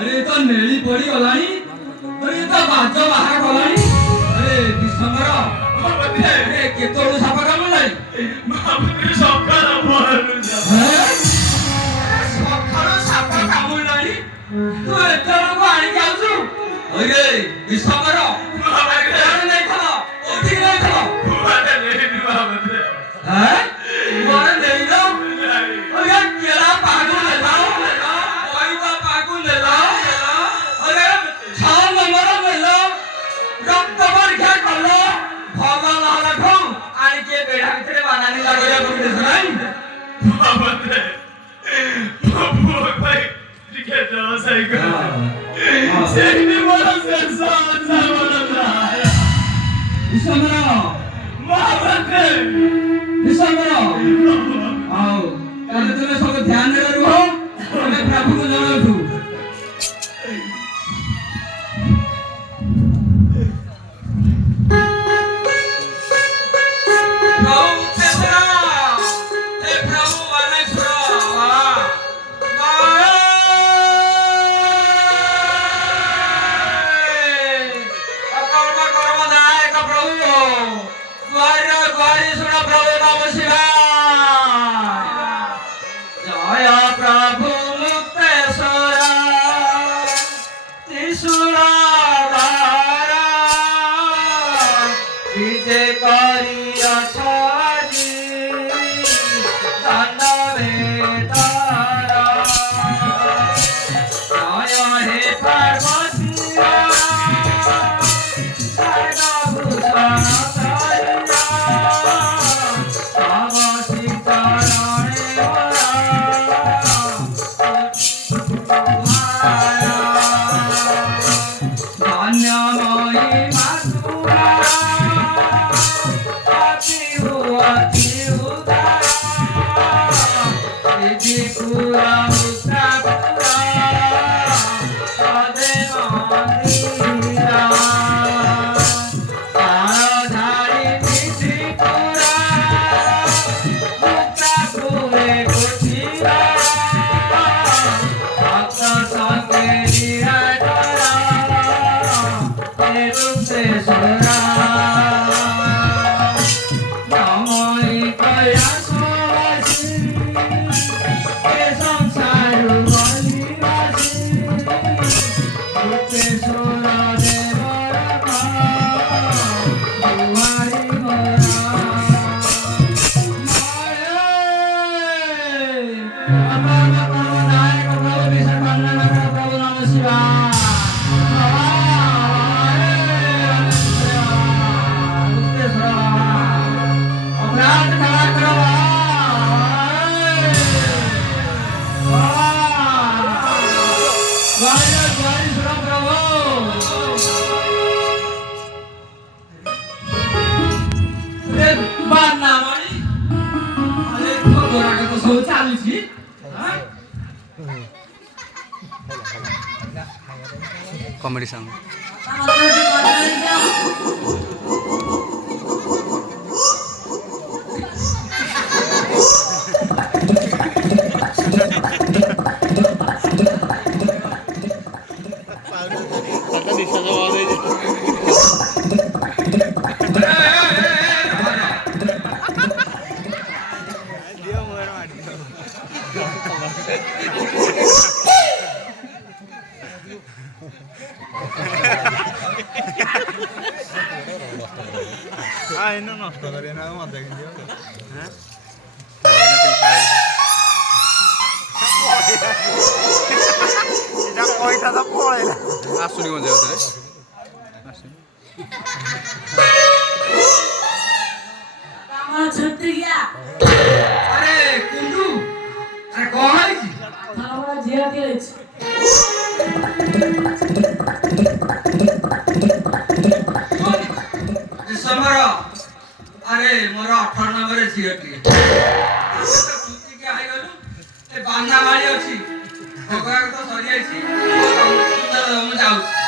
अरे तो नेली पड़ी गलानी अरे तो बाजो बाहर गलानी अरे दिसंबर अरे केतोळू सापा काम नाही बापरे सकाळ बोलू जा सकाळ सापा काम नाही तू एतरो को आणी जाउछु अरे दिसंबर बाबा नाही थला ओठी नाही थला बाबा नाही बाबा हां मारे नहीं लो अरे केला पागल ले लाओ कोई तो पागल ले लाओ अरे छान नंबर ले लो रक्त परीक्षा कर लो भगवान आला ठो आणि के बेडा भितरे बानाने लागले बघते नाही बाबा बाबू भाई ठीक आहे सायकल सेनी मला सेन्सा मला दिसंबर बाबा दिसंबर आओ ताले तुम्हें सब ध्यान रे रहो मैं प्रभु को जणाव छु कॉमेडी सॉन्ग এনে নষ্ট করি না মজা কিন্তু হ্যাঁ এটা কয়টা তো পড়ে না আসুনি কোন জায়গা রে আসুনি আমার ছুটতে গিয়া আরে কুন্ডু আরে কোন হইছি আমরা জিয়া দিয়েছি समर अरे मोर 18 नंबर सिगरेट सुती के आइ गलु ए बांधा मारी अछि ओकरा तो सरी आइछि सुंदर हम जाउ